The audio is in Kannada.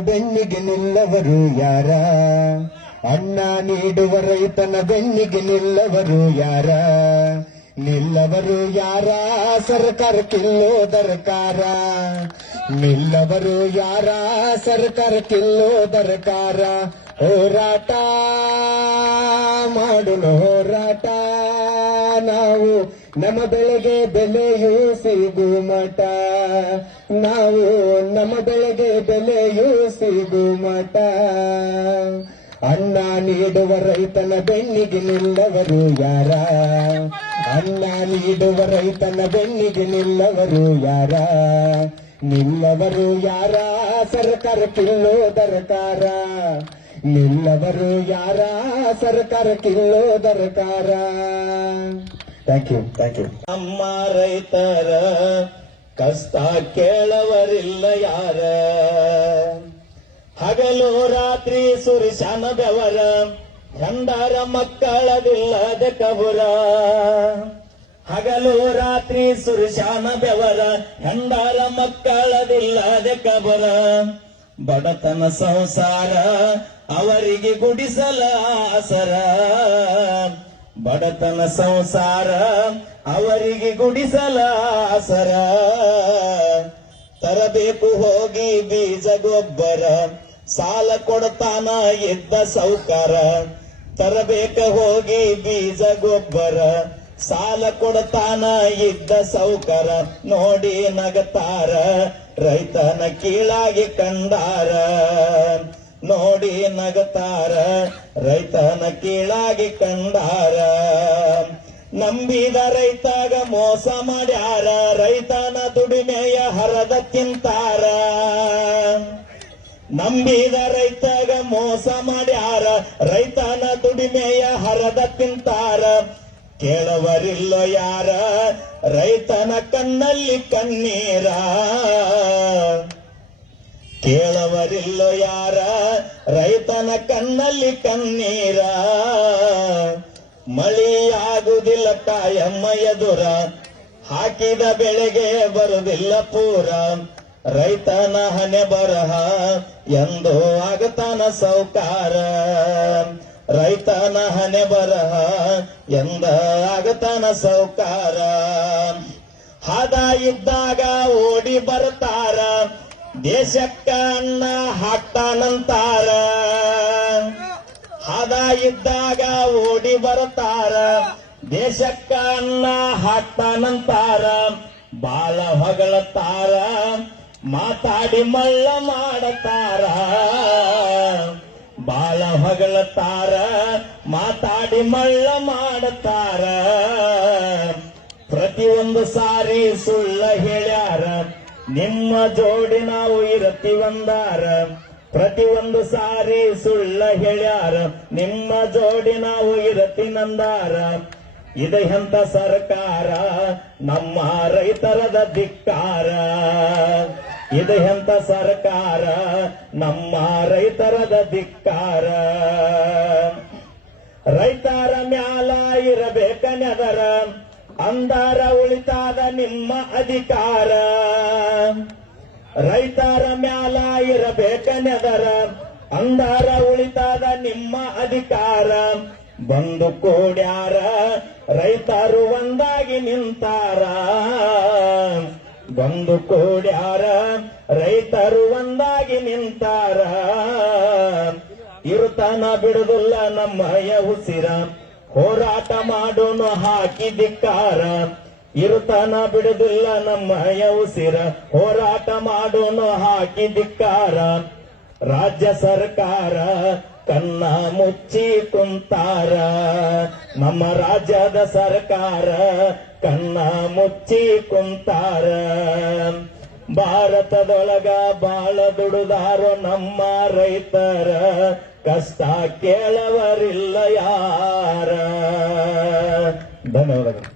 ಬೆನ್ನಿಗೆ ನಿಲ್ಲವರು ಯಾರ? ಅನ್ನ ನೀಡುವ ರೈತನ ಬೆನ್ನಿಗೆ ನಿಲ್ಲವರು ಯಾರ? ನಿಲ್ಲವರು ಯಾರ? ಸರ್ಕಾರಕ್ಕಿಲ್ಲೋ ದರಕಾರ. ನಿಲ್ಲವರು ಯಾರ? ಸರ್ಕಾರಕ್ಕಿಲ್ಲೋ ದರ್ಕಾರ. ಹೋರಾಟ ಮಾಡಲು ಹೋರಾಟ. ನಮ್ಮ ಬೆಳೆಗೆ ಬೆಲೆಯೂ ಸಿಗು ಮಠ ನಾವು ನಮ್ಮ ಬೆಳೆಗೆ ಬೆಲೆಯೂ ಸಿಗು ಮಠ ಅನ್ನ ನೀಡುವ ರೈತನ ಬೆನ್ನಿಗೆ ನಿಲ್ಲವರು ಯಾರ? ಅನ್ನ ನೀಡುವ ರೈತನ ಬೆನ್ನಿಗೆ ನಿಲ್ಲವರು ಯಾರ? ನಿಲ್ಲವರು ಯಾರ? ಸರ್ಕಾರಕ್ಕಿಲ್ಲೋ ದರಕಾರ. ನಿಲ್ಲವರು ಯಾರ? ಸರ್ಕಾರಕ್ಕಿಲ್ಲೋ ದರ್ಕಾರ. ಥ್ಯಾಂಕ್ ಯು ಥ್ಯಾಂಕ್ ಯು ನಮ್ಮ ರೈತರ ಕಷ್ಟ ಕೇಳವರಿಲ್ಲ ಯಾರ? ಹಗಲು, ರಾತ್ರಿ ಸುರಿಶಾನ ಬೆವರ ಹೆಂಡರ ಮಕ್ಕಳದಿಲ್ಲದ ಕಬುರ. ಹಗಲು, ರಾತ್ರಿ ಸುರಿಶಾನ ಬೆವರ ಹೆಂಡರ ಮಕ್ಕಳದಿಲ್ಲದ ಕಬುರ. ಬಡತನ ಸಂಸಾರ ಅವರಿಗೆ ಗುಡಿಸಲ ಆಸರ. ಬಡತನ ಸಂಸಾರ ಅವರಿಗೆ ಗುಡಿಸಲ ಆಸರ ತರಬೇಕು ಹೋಗಿ ಬೀಜ ಗೊಬ್ಬರ, ಸಾಲ ಕೊಡ್ತಾನ ಇದ್ದ ಸೌಕಾರ. ತರಬೇಕ ಹೋಗಿ ಬೀಜ ಗೊಬ್ಬರ, ಸಾಲ ಕೊಡ್ತಾನ ಇದ್ದ ಸೌಕರ. ನೋಡಿ ನಗತಾರ, ರೈತನ ಕೀಳಾಗಿ ಕಂಡಾರ. ನೋಡಿ ನಗತಾರ, ರೈತನ ಕೀಳಾಗಿ ಕಂಡಾರ. ನಂಬಿದ ರೈತಾಗ ಮೋಸ ಮಾಡ್ಯಾರ, ರೈತನ ದುಡಿಮೆಯ ಹರದ ತಿಂತಾರ. ನಂಬಿದ ರೈತಗ ಮೋಸ ಮಾಡ್ಯಾರ, ರೈತನ ದುಡಿಮೆಯ ಹರದ ತಿಂತಾರ. ಕೇಳವರಿಲ್ಲ ಯಾರ, ರೈತನ ಕಣ್ಣಲ್ಲಿ ಕಣ್ಣೀರ. ಕೇಳವರಿಲ್ಲ ಯಾರ ರೈತನ ಕಣ್ಣಲ್ಲಿ ಕಣ್ಣೀರ. ಮಳೆಯಾಗುವುದಿಲ್ಲ ಎದುರ. ಹಾಕಿದ ಬೆಳೆಗೆ ಬರುವುದಿಲ್ಲ ಪೂರ. ರೈತನ ಹಣೆ ಬರಹ ಎಂದು ಆಗತಾನ ಸೌಕಾರ. ರೈತನ ಹಣೆ ಬರಹ ಎಂದ ಆಗತಾನ ಸೌಕಾರ. ಹದ ಇದ್ದಾಗ ಓಡಿ ಬರ್ತಾರ. ದೇಶಕ್ಕ ಅನ್ನ ಹಾಕ್ತಾನಂತಾರ. ಇದ್ದಾಗ ಓಡಿ ಬರ್ತಾರ ದೇಶಕ್ಕ ಅನ್ನ ಹಾಕ್ತಾನಂತಾರ. ಬಾಳ ಹೊಗಳತಾರ. ಮಾತಾಡಿ ಮಳ್ಳ ಮಾಡತಾರ. ಬಾಳ ಹೊಗಳತಾರ. ಮಾತಾಡಿ ಮಳ್ಳ ಮಾಡತಾರ. ಪ್ರತಿಯೊಂದು ಸಾರಿ ಸುಳ್ಳ ಹೇಳ್ಯಾರ. ನಿಮ್ಮ ಜೋಡಿ ನಾವು ಇರತಿವಂದಾರ ಪ್ರತಿಯೊಂದು ಸಾರಿ ಸುಳ್ಳ ಹೇಳ್ಯಾರ. ನಿಮ್ಮ ಜೋಡಿ ನಾವು ಇರತಿನಂದಾರ ಇದು ಎಂತ ಸರ್ಕಾರ, ನಮ್ಮ ರೈತರದ ಧಿಕ್ಕಾರ. ಇದು ಎಂತ ಸರ್ಕಾರ, ನಮ್ಮ ರೈತರದ ಧಿಕ್ಕಾರ. ರೈತರ ಮ್ಯಾಲ ಇರಬೇಕ ನೆದರ. ಅಂದಾರ ಉಳಿತಾದ ನಿಮ್ಮ ಅಧಿಕಾರ. ರೈತರ ಮ್ಯಾಲ ಇರಬೇಕ ನೆದರ ಅಂದಾರ ಉಳಿತಾದ ನಿಮ್ಮ ಅಧಿಕಾರ. ಬಂದು ಕೋಡ್ಯಾರ, ರೈತರು ಒಂದಾಗಿ ನಿಂತಾರ. ಬಂದು ಕೋಡ್ಯಾರ, ರೈತರು ಒಂದಾಗಿ ನಿಂತಾರ. ಇರುತನ ಬಿಡುದಿಲ್ಲ ನಮ್ಮಯ ಉಸಿರ, ಹೋರಾಟ ಮಾಡೋನು ಹಾಕಿ ಇರುತ್ತಾನ ಬಿಡುದಿಲ್ಲ ನಮ್ಮ ಉಸಿರ ಹೋರಾಟ ಮಾಡೋನು ಹಾಕಿ ಧಿಕ್ಕಾರ. ರಾಜ್ಯ ಸರ್ಕಾರ ಕನ್ನ ಮುಚ್ಚಿ ಕುಂತಾರ. ನಮ್ಮ ರಾಜ್ಯದ ಸರ್ಕಾರ ಕನ್ನ ಮುಚ್ಚಿ ಕುಂತಾರ. ಭಾರತದೊಳಗ ಬಾಳ ದುಡುದಾರೋ ನಮ್ಮ ರೈತರ ಕಷ್ಟ ಕೇಳವರಿಲ್ಲ ಯಾರ. ಧನ್ಯವಾದಗಳು.